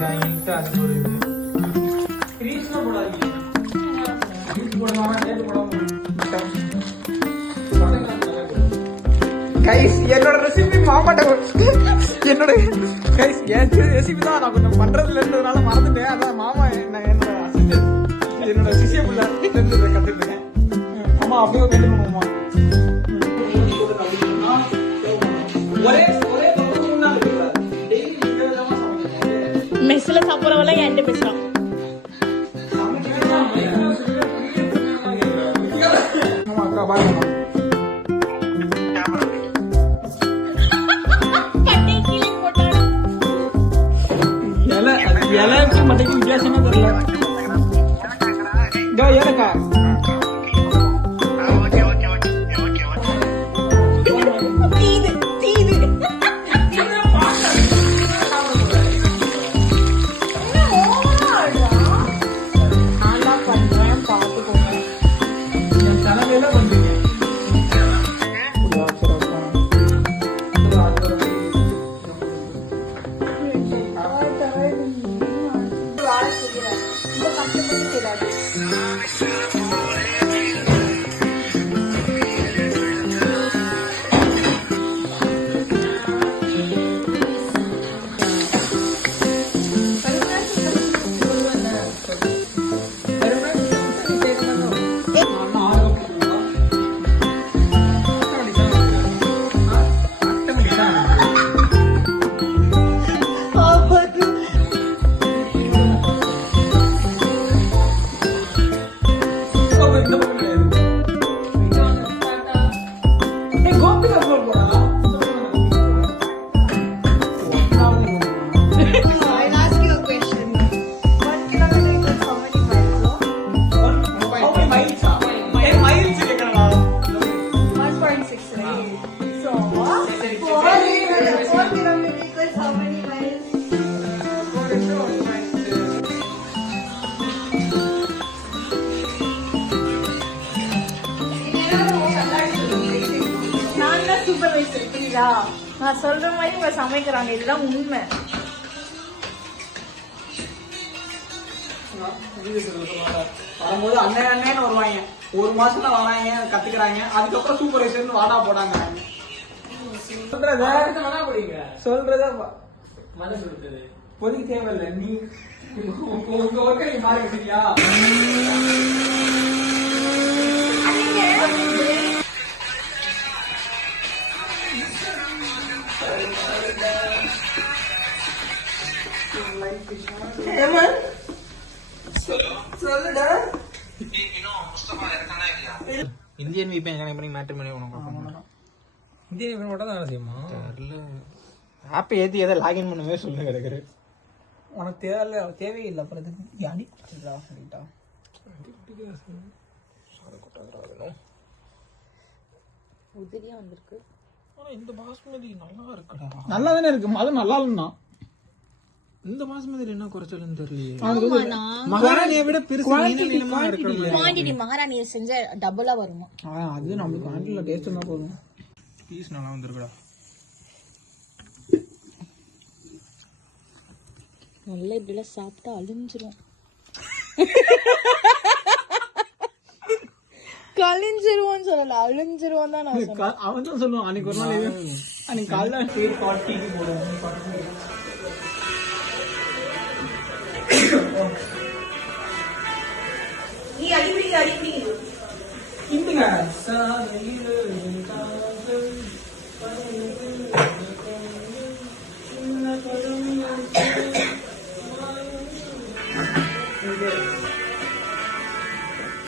செய்யறாங்கன்ட்டு அது ஒரு இது கிரீஸ்லாம் போடாதீங்க. கைஸ் என்னோட ரெசிபி மாமாட்ட என்னோட கைஸ் என் ரெசிபி தான் நான் கொஞ்சம் பண்றதுல இருந்ததுனால மறந்துட்டேன். அதான் மாமா என்னோட அசிஸ்டன்ட் என்னோட சிஷிய பிள்ளை கத்துக்கிட்டேன். அம்மா அப்படியே கேட்டுக்கணுமா ஒரே மெஸ்ல சாப்பிட்றவெல்லாம் என்கிட்ட பேசுறான். இலைக்கு மட்டைக்கு வித்தியாசமே தெரியல. ஏலக்கா நான் சொல்ற மாதிரி இவங்க சமைக்கிறாங்க. இதுதான் உண்மை. வரும்போது அண்ணன் வருவாங்க. ஒரு மாசத்துல வராங்க கத்துக்கிறாங்க. அதுக்கப்புறம் சூப்பர்வைசர் வாடா போடாங்க. சொல்றத மனசு விட்டது பொதுக்கு தேவையில்லை. நீ உங்க ஒர்க்கை நீ மாறிக்க சரியா? இந்தியன் VPN கனெக்ட் பண்ணி மேட்டர் பண்ணி உனக்கு இந்தியன் VPN மட்டும் தான் செய்யுமா? ஆப்பை ஏற்றி எதை லாகின் பண்ணவே சொல்லு கிடக்குற. உனக்கு தேவையில்லை. அப்புறம் இதுக்கு அடி குடிச்சிடா சொல்லிட்டா உதிரியா வந்திருக்கு. இந்த பாஸ்மதி நல்லா இருக்குடா. நல்லா தானே இருக்கு. அது நல்லா இல்லைன்னா இந்த பாஸ்மதி என்ன குறைச்சலுன்னு தெரியலையே. மகாராணியை விட குவாண்டிட்டி மகாராணியை செஞ்ச டபுளா வருமா? அது நம்மளுக்கு குவாண்டிட்டில டேஸ்ட் இருந்தா போதும். பீஸ் நல்லா வந்திருக்குடா. நல்லா இப்படிலாம் சாப்பிட்டா அழிஞ்சிரும். கழிஞ்சிருவோன்னு சொல்லல, அழிஞ்சிருவோம் தான் நான் சொன்னேன். அவன் தான் சொல்லுவான். அன்னைக்கு ஒரு நாள் அன்னைக்கு காலைல டிவி போடுவோம். நீ அடிப்படி இந்துங்க